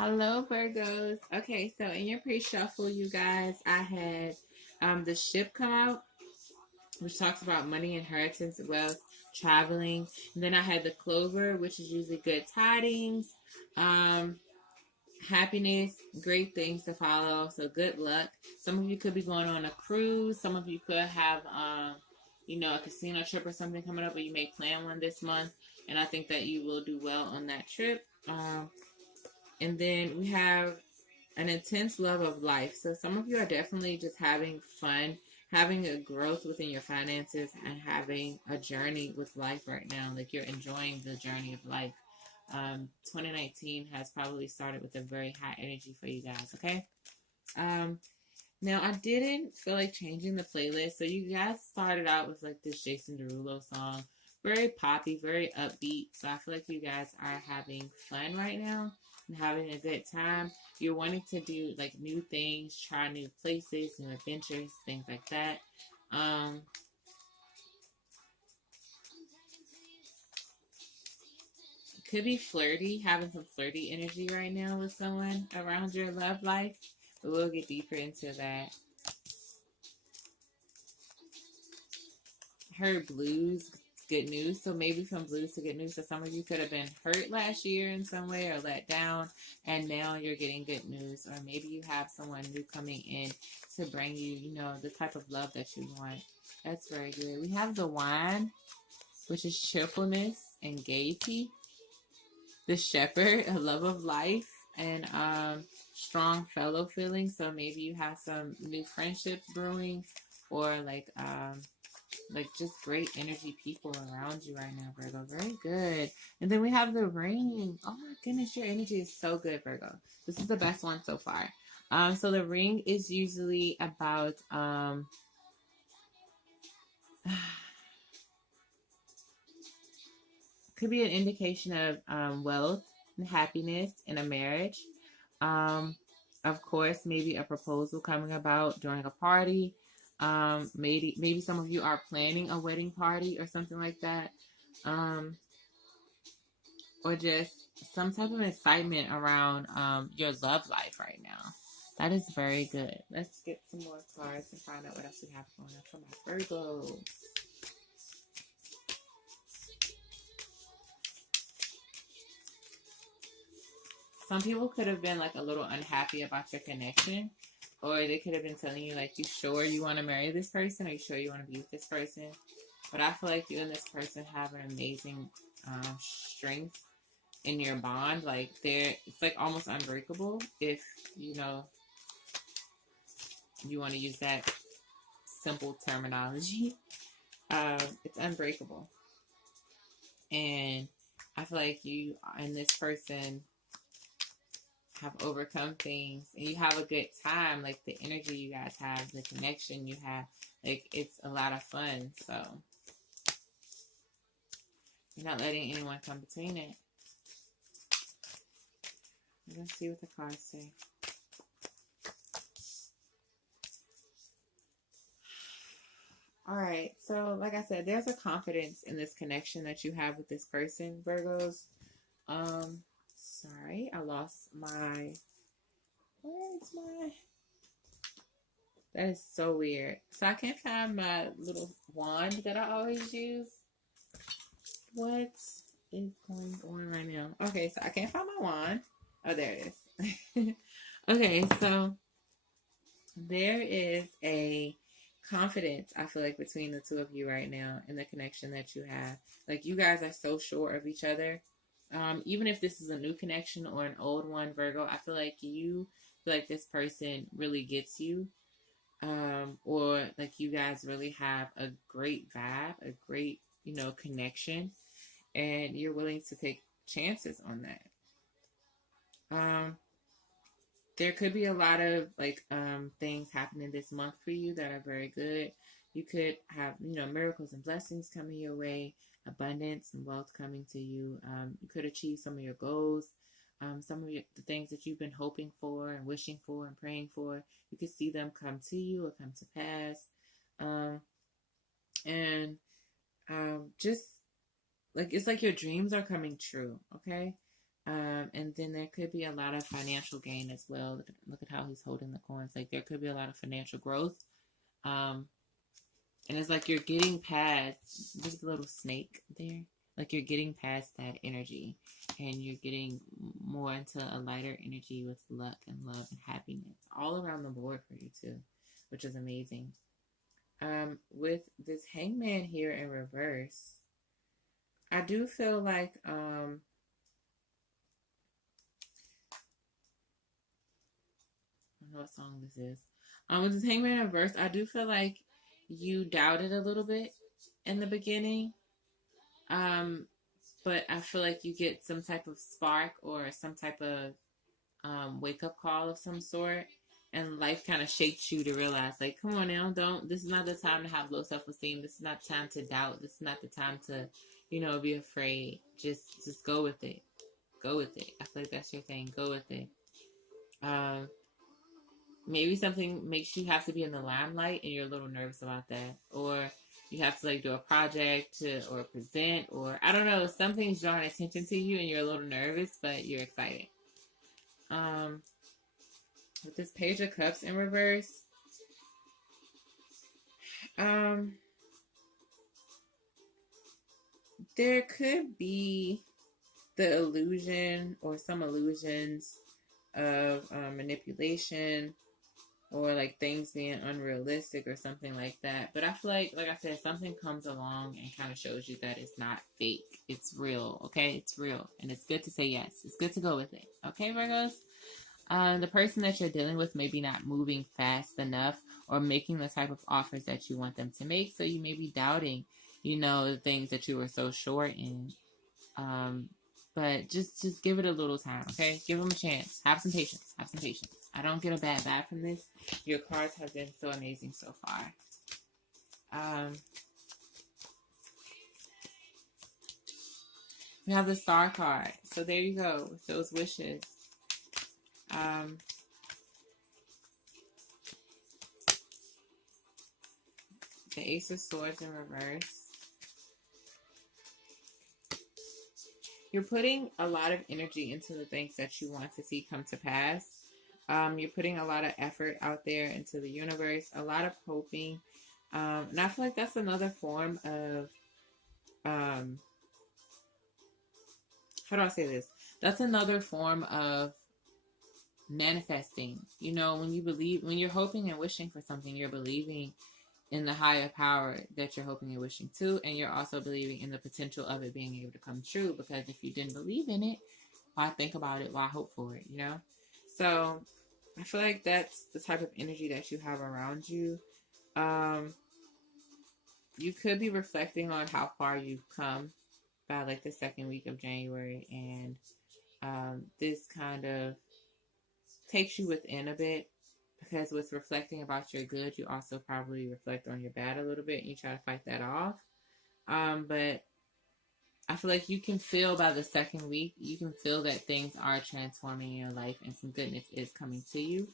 Hello, Virgos. Okay, so in your pre-shuffle, you guys, I had the ship come out, which talks about money, inheritance, wealth, traveling. And then I had the clover, which is usually good tidings, um, happiness, great things to follow. So good luck. Some of you could be going on a cruise. Some of you could have, a casino trip or something coming up, or you may plan one this month. And I think that you will do well on that trip. And then we have an intense love of life. So some of you are definitely just having fun, having a growth within your finances, and having a journey with life right now. Like you're enjoying the journey of life. 2019 has probably started with a very high energy for you guys. Okay. Now I didn't feel like changing the playlist, so you guys started out with like this Jason Derulo song, very poppy, very upbeat. So I feel like you guys are having fun right now and having a good time. You're wanting to do like new things, try new places, new adventures, things like that. Could be flirty, having some flirty energy right now with someone around your love life, but we'll get deeper into that. Heard blues, good news. So maybe from blues to good news. So some of you could have been hurt last year in some way or let down, and now you're getting good news. Or maybe you have someone new coming in to bring you, the type of love that you want. That's very good. We have the wine, which is cheerfulness and gaiety. The shepherd, a love of life, and strong fellow feeling. So maybe you have some new friendships brewing, or like just great energy people around you right now, Virgo. Very good. And then we have the ring. Oh my goodness, your energy is so good, Virgo. This is the best one so far. So the ring is usually about could be an indication of wealth and happiness in a marriage. Of course, maybe a proposal coming about during a party. Maybe some of you are planning a wedding party or something like that. Or just some type of excitement around your love life right now. That is very good. Let's get some more cards and find out what else we have going on for my Virgos. Some people could have been like a little unhappy about your connection, or they could have been telling you like, you sure you want to marry this person, or you sure you want to be with this person? But I feel like you and this person have an amazing strength in your bond. Like it's like almost unbreakable if you want to use that simple terminology. It's unbreakable, and I feel like you and this person have overcome things, and you have a good time. Like the energy you guys have, the connection you have, like it's a lot of fun. So you're not letting anyone come between it. Let's see what the cards say. All right, so like I said, there's a confidence in this connection that you have with this person, Virgos. Sorry, I lost my... Where's my... That is so weird. So I can't find my little wand that I always use. What is going on right now? Okay, so I can't find my wand. Oh, there it is. Okay, so there is a confidence, I feel like, between the two of you right now and the connection that you have. Like, you guys are so sure of each other. Even if this is a new connection or an old one, Virgo, I feel like this person really gets you. Or like you guys really have a great vibe, a great, connection, and you're willing to take chances on that. There could be a lot of things happening this month for you that are very good. You could have, miracles and blessings coming your way, abundance and wealth coming to you. You could achieve some of your goals. Some of the things that you've been hoping for and wishing for and praying for, you could see them come to you or come to pass. Just like, it's like your dreams are coming true. Okay. And then there could be a lot of financial gain as well. Look at how he's holding the coins. Like there could be a lot of financial growth. And it's like you're getting past, there's a little snake there. Like you're getting past that energy and you're getting more into a lighter energy with luck and love and happiness all around the board for you too, which is amazing. With this hangman here in reverse, I do feel like, I don't know what song this is. With this hangman in reverse, I do feel like you doubted a little bit in the beginning. But I feel like you get some type of spark or some type of wake up call of some sort, and life kind of shakes you to realize, like, come on now, this is not the time to have low self-esteem. This is not the time to doubt. This is not the time to, be afraid. Just go with it. Go with it. I feel like that's your thing. Go with it. Maybe something makes you have to be in the limelight and you're a little nervous about that. Or you have to like do a project or present, or I don't know, something's drawing attention to you and you're a little nervous, but you're excited. With this Page of Cups in reverse, there could be the illusion or some illusions of manipulation, or like things being unrealistic or something like that. But I feel like I said, something comes along and kind of shows you that it's not fake. It's real, okay? It's real. And it's good to say yes. It's good to go with it. Okay, Virgos? The person that you're dealing with may be not moving fast enough or making the type of offers that you want them to make. So you may be doubting, the things that you were so sure in. But just give it a little time, okay? Give them a chance. Have some patience. Have some patience. I don't get a bad vibe from this. Your cards have been so amazing so far. We have the Star card. So there you go with those wishes. The Ace of Swords in reverse. You're putting a lot of energy into the things that you want to see come to pass. You're putting a lot of effort out there into the universe, a lot of hoping. And I feel like that's another form of, how do I say this? That's another form of manifesting. When you're hoping and wishing for something, you're believing in the higher power that you're hoping and wishing to, and you're also believing in the potential of it being able to come true, because if you didn't believe in it, why think about it? Why hope for it? So I feel like that's the type of energy that you have around you. You could be reflecting on how far you've come by like the second week of January, and this kind of takes you within a bit, because with reflecting about your good, you also probably reflect on your bad a little bit, and you try to fight that off. But I feel like you can feel by the second week, you can feel that things are transforming in your life and some goodness is coming to you.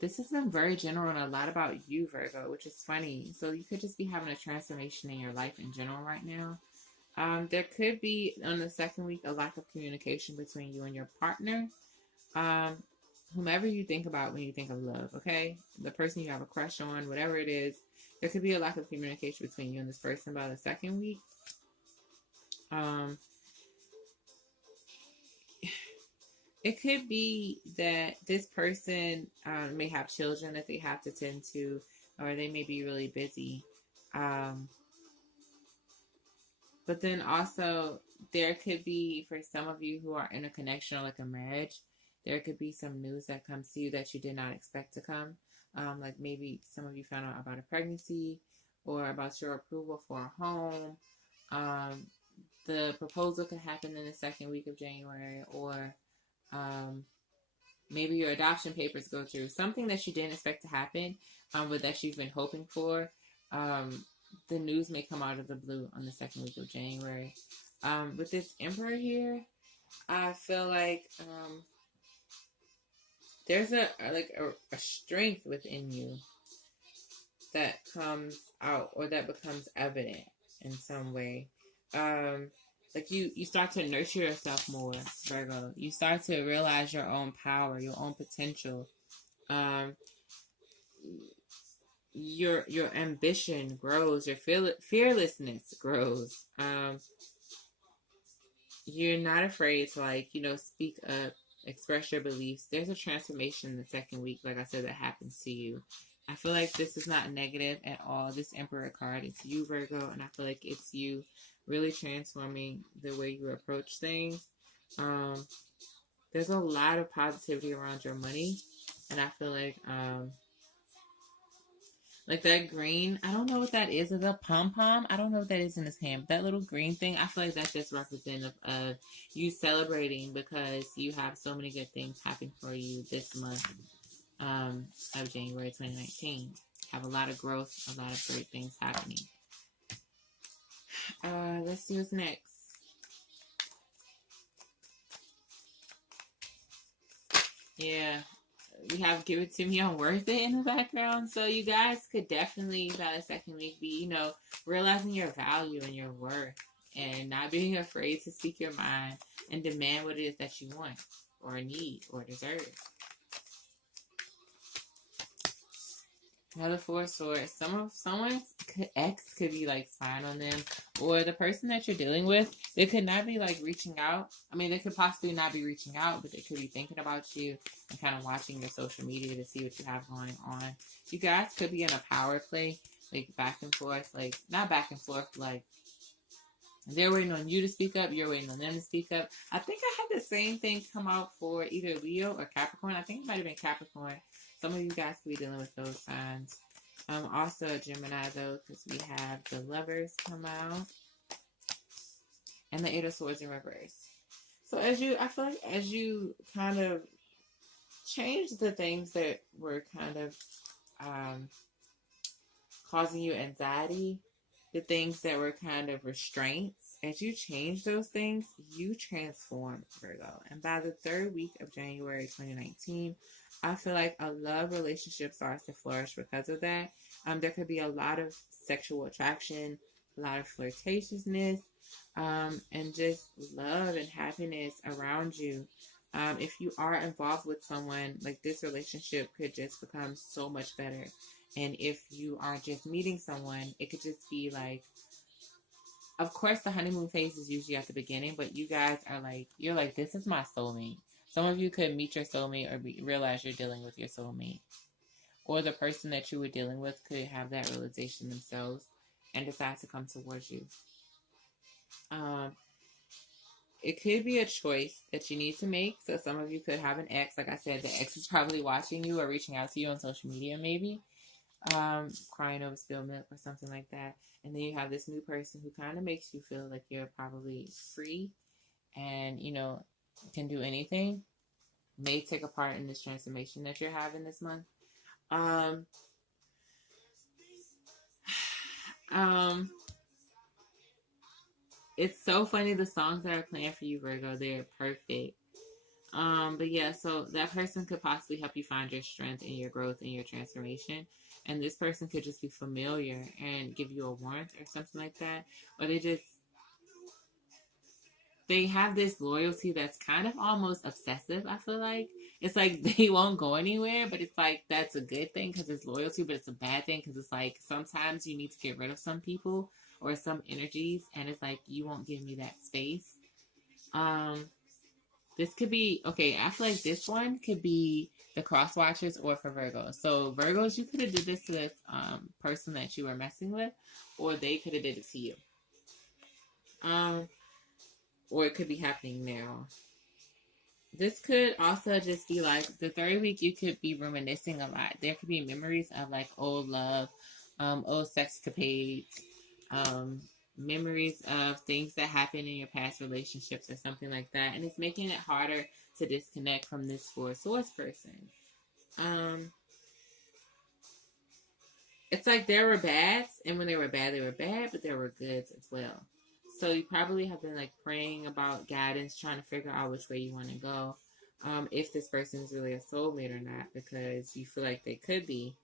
This has been very general and a lot about you, Virgo, which is funny. So you could just be having a transformation in your life in general right now. There could be, on the second week, a lack of communication between you and your partner. Whomever you think about when you think of love, okay? The person you have a crush on, whatever it is, there could be a lack of communication between you and this person by the second week. It could be that this person may have children that they have to tend to, or they may be really busy. But then also, there could be, for some of you who are in a connection or like a marriage, there could be some news that comes to you that you did not expect to come. Like maybe some of you found out about a pregnancy or about your approval for a home. The proposal could happen in the second week of January, or maybe your adoption papers go through. Something that you didn't expect to happen, but that you've been hoping for. The news may come out of the blue on the second week of January. With this Emperor here, I feel like there's a strength within you that comes out or that becomes evident in some way. like you start to nurture yourself more, Virgo. You start to realize your own power, your own potential. Um, your ambition grows, your fearlessness grows. You're not afraid to, like, speak up, express your beliefs. There's a transformation the second week, like I said, that happens to you. I feel like this is not negative at all. This Emperor card, it's you, Virgo, and I feel like it's you really transforming the way you approach things. There's a lot of positivity around your money, and I feel like that green, I don't know what that is. Is a pom-pom? I don't know what that is in his hand. But that little green thing, I feel like that's just representative of you celebrating because you have so many good things happening for you this month of January 2019. Have a lot of growth, a lot of great things happening. Let's see what's next. Yeah. We have Give It To Me, I'm Worth It in the background. So you guys could definitely, by the second week, be, realizing your value and your worth and not being afraid to speak your mind and demand what it is that you want or need or deserve. Another Four Swords. Someone's ex could be like spying on them, or the person that you're dealing with, they could not be like reaching out. I mean, they could possibly not be reaching out, but they could be thinking about you and kind of watching your social media to see what you have going on. You guys could be in a power play, like back and forth, like not back and forth, like they're waiting on you to speak up, you're waiting on them to speak up. I think I had the same thing come out for either Leo or Capricorn. I think it might have been Capricorn. Some of you guys could be dealing with those signs. Also Gemini, though, because we have the Lovers come out and the Eight of Swords in reverse. So I feel like as you kind of change the things that were kind of causing you anxiety, the things that were kind of restraints, as you change those things, you transform, Virgo. And by the third week of January 2019, I feel like a love relationship starts to flourish because of that. There could be a lot of sexual attraction, a lot of flirtatiousness, and just love and happiness around you. If you are involved with someone, like this relationship could just become so much better. And if you are just meeting someone, it could just be like, of course, the honeymoon phase is usually at the beginning, but you guys are like, you're like, this is my soulmate. Some of you could meet your soulmate or realize you're dealing with your soulmate. Or the person that you were dealing with could have that realization themselves and decide to come towards you. It could be a choice that you need to make. So some of you could have an ex. Like I said, the ex is probably watching you or reaching out to you on social media maybe. Crying over spilled milk or something like that. And then you have this new person who kind of makes you feel like you're probably free and, can do anything. May take a part in this transformation that you're having this month. It's so funny, the songs that are playing for you, Virgo, they're perfect. But yeah, so that person could possibly help you find your strength and your growth and your transformation. And this person could just be familiar and give you a warmth or something like that. Or they have this loyalty that's kind of almost obsessive, I feel like. It's like they won't go anywhere, but it's like that's a good thing because it's loyalty, but it's a bad thing because it's like sometimes you need to get rid of some people or some energies, and it's like you won't give me that space. This could be, okay, I feel like this one could be the cross watchers or for Virgos. So Virgos, you could have did this to this person that you were messing with, or they could have did it to you. Or it could be happening now. This could also just be like the third week, you could be reminiscing a lot. There could be memories of like old love, old sexcapades, memories of things that happened in your past relationships or something like that. And it's making it harder to disconnect from this Four Swords person. It's like there were bads, and when they were bad, but there were goods as well. So you probably have been like praying about guidance, trying to figure out which way you want to go. If this person is really a soulmate or not, because you feel like they could be,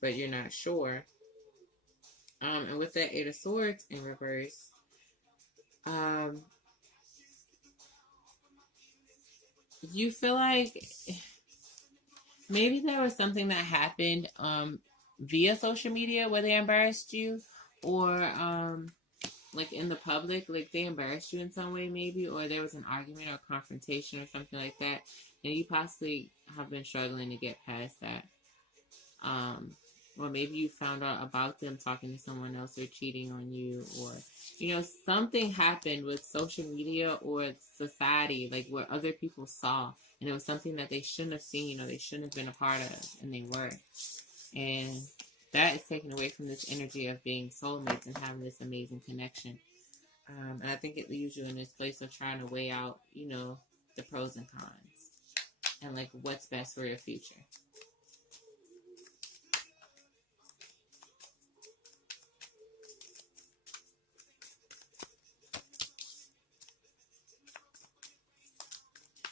but you're not sure. And with that Eight of Swords in reverse, you feel like maybe there was something that happened via social media where they embarrassed you, or like in the public, like they embarrassed you in some way maybe, or there was an argument or confrontation or something like that, and you possibly have been struggling to get past that. Or maybe you found out about them talking to someone else or cheating on you, or something happened with social media or society, like where other people saw, and it was something that they shouldn't have seen or they shouldn't have been a part of, and they were. And that is taken away from this energy of being soulmates and having this amazing connection. And I think it leaves you in this place of trying to weigh out, the pros and cons, and like what's best for your future.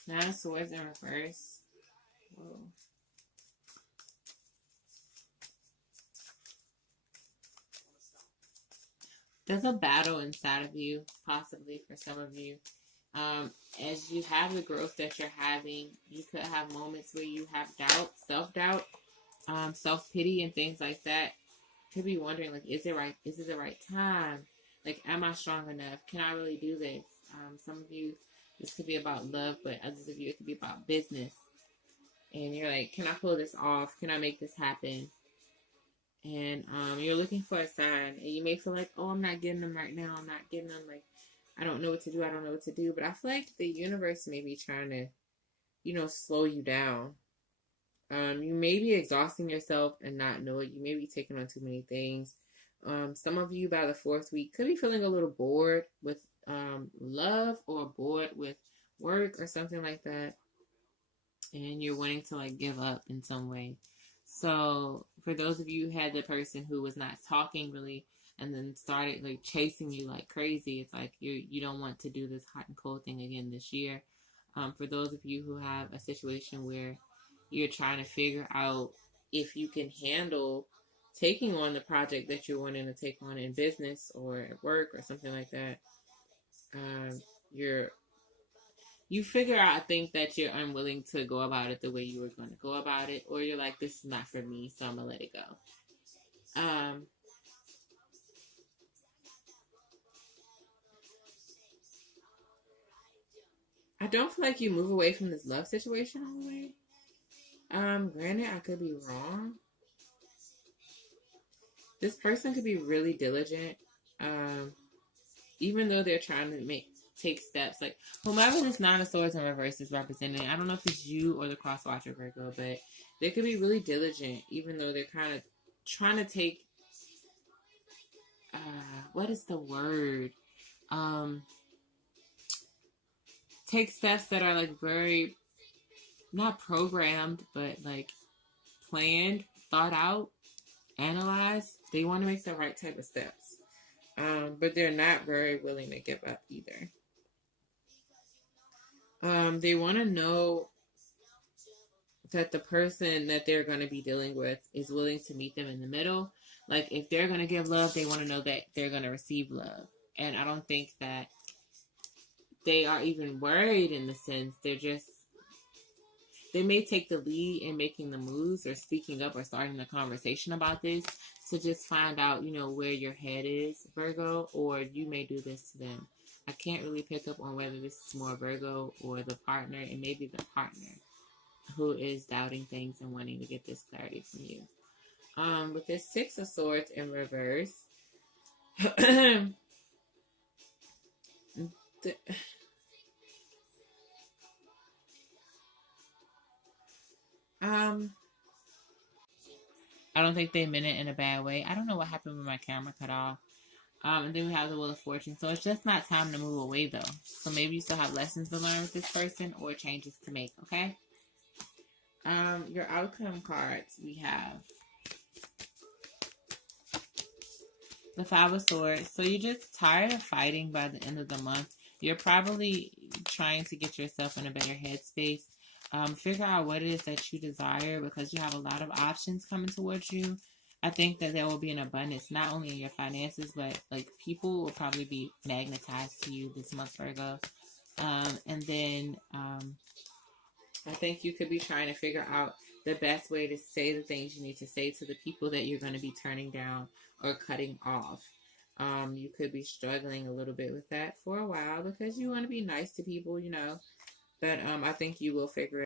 Nine of Swords in reverse. Whoa. There's a battle inside of you, possibly for some of you. As you have the growth that you're having, you could have moments where you have doubt, self-doubt, self-pity, and things like that. You could be wondering, like, is it right? Is it the right time? Like, am I strong enough? Can I really do this? Some of you, this could be about love, but others of you, it could be about business. And you're like, can I pull this off? Can I make this happen? And you're looking for a sign, and you may feel like, oh, I'm not getting them right now. I'm not getting them. Like, I don't know what to do. I don't know what to do. But I feel like the universe may be trying to, slow you down. You may be exhausting yourself and not know it. You may be taking on too many things. Some of you by the fourth week could be feeling a little bored with love, or bored with work or something like that. And you're wanting to like give up in some way. So for those of you who had the person who was not talking really and then started like chasing you like crazy, it's like you don't want to do this hot and cold thing again this year. For those of you who have a situation where you're trying to figure out if you can handle taking on the project that you're wanting to take on in business or at work or something like that, you figure out, I think, that you're unwilling to go about it the way you were going to go about it, or you're like, this is not for me, so I'm going to let it go. I don't feel like you move away from this love situation all the way. Granted, I could be wrong. This person could be really diligent, even though they're trying to take steps. Like, whomever this Nine of Swords in reverse is representing, I don't know if it's you or the cross watcher Virgo, but they could be really diligent, even though they're kind of trying to take, what is the word? Take steps that are like very, not programmed, but like planned, thought out, analyzed. They want to make the right type of steps. But they're not very willing to give up either. They want to know that the person that they're going to be dealing with is willing to meet them in the middle. Like, if they're going to give love, they want to know that they're going to receive love. And I don't think that they are even worried in the sense. They may take the lead in making the moves or speaking up or starting the conversation about this to just find out, where your head is, Virgo, or you may do this to them. I can't really pick up on whether this is more Virgo or the partner, and maybe the partner who is doubting things and wanting to get this clarity from you. With this Six of Swords in reverse, I don't think they meant it in a bad way. I don't know what happened when my camera cut off. And then we have the Wheel of Fortune. So it's just not time to move away, though. So maybe you still have lessons to learn with this person or changes to make, okay? Your outcome cards, we have the Five of Swords. So you're just tired of fighting by the end of the month. You're probably trying to get yourself in a better headspace. Figure out what it is that you desire, because you have a lot of options coming towards you. I think that there will be an abundance, not only in your finances, but like people will probably be magnetized to you this month, Virgo. And then I think you could be trying to figure out the best way to say the things you need to say to the people that you're going to be turning down or cutting off. You could be struggling a little bit with that for a while because you want to be nice to people, you know. But I think you will figure it